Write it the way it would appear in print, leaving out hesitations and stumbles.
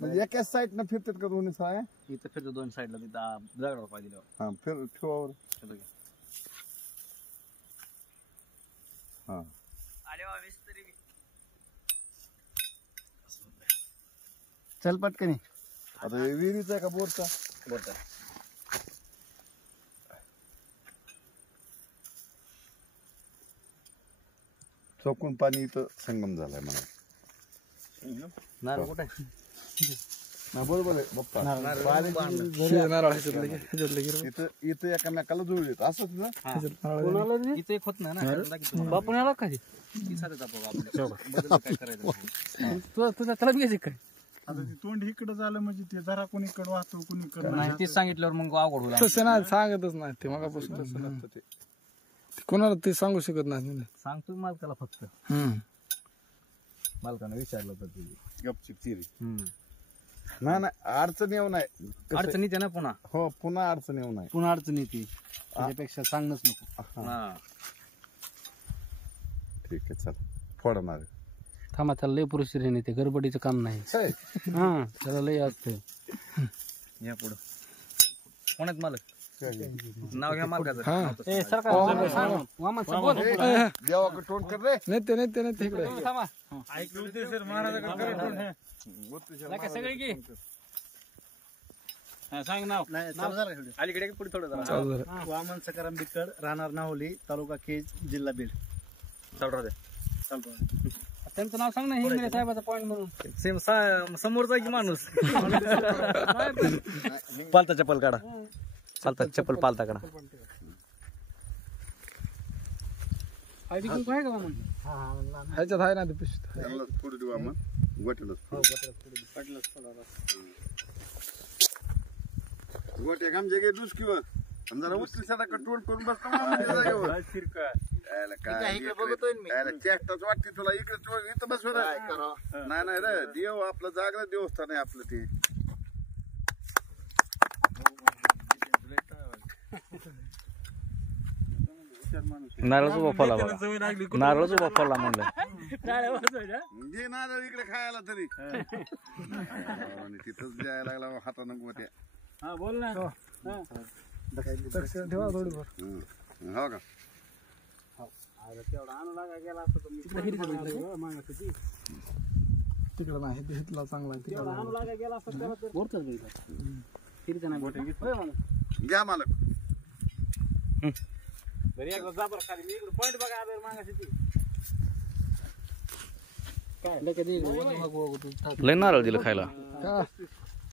म्हणजे एकाच साईड न फिरतात का दोन्ही साय? इथं फिरतो दोन साईडला तिथं दगडावर पाय दिल्यावर. हा फिर ठेवावर. हा चल पटकनी. आता विहिरीचा का बोरचा? बोरचा. चौकून पाणी इथं संगम झालाय म्हणा. नारळ कुठे? बरोबर आहे बाप्पा. इथं इथं एकामेकाला जुळले असंच ना. इथं एक होत नाही ना. बापून आला का तुझा तलब घ्यायची काय? आता ते तोंड इकडं झालं म्हणजे ते जरा कोणीकडे वाहतो कोणीकडे नाही. तेच सांगितल्यावर मग अवघड होईल. तसं नाही सांगतच नाही ते मगापासून. तसं नसतं ते कोणाला ते सांगू शकत नाही. सांगतो मालकाला फक्त. मालकाने विचारलं तर गपचिप चिरी. नाही नाही अडचण येऊ नाही. अडचण येते ना पुन्हा. हो पुन्हा अडचण येऊ नाही. पुन्हा अडचण येते त्याच्यापेक्षा सांगणंच नको. ठीक आहे चल फोडणार. थांबा त्याला लय पुरुष नाही ते गडबडीचं काम नाही. हा त्याला लय असतं. या पुढं कोणाच मालक? नाव घ्या मालकाचं. देवाकडे तोंड कर रे. नेते नेते नेते इकडे सगळे की सांग नाव. अलीकडे पुढे थोडं. वामन सकाराम बिक्कड, राहणार नाहोली, तालुका केज, जिल्हा बीड. चालू दे. त्यांचं नाव सांग ना. हिंगणे साहेबाचा पॉईंट म्हणून. सेम समोरचा की माणूस. पालता चप्पल काढा. चालतात चप्पल पालता काढा. ह्याच्यात आहे ना ते पिशवीत. पुढे देऊ आम्हाला गोट्या घाम जगे दूस किंवा जरा उचली सदा कटवून करून बसतो. चेष्टाच वाटते तुला. इकडे इथं बस. नाही नाही रे देव आपलं जागरण देवस्थान आहे आपलं ते. नारळच बाप्पाला नारळच बाप्पाला म्हणलं. जे नारळ इकडे खायला तरी तिथंच द्यायला लागला हातानं गोट्या. बोल ना. ठेवा थोडीफार. हो का तिकडं नाही घेतला चांगला. घ्या मालक. लय नारळ दिलं खायला.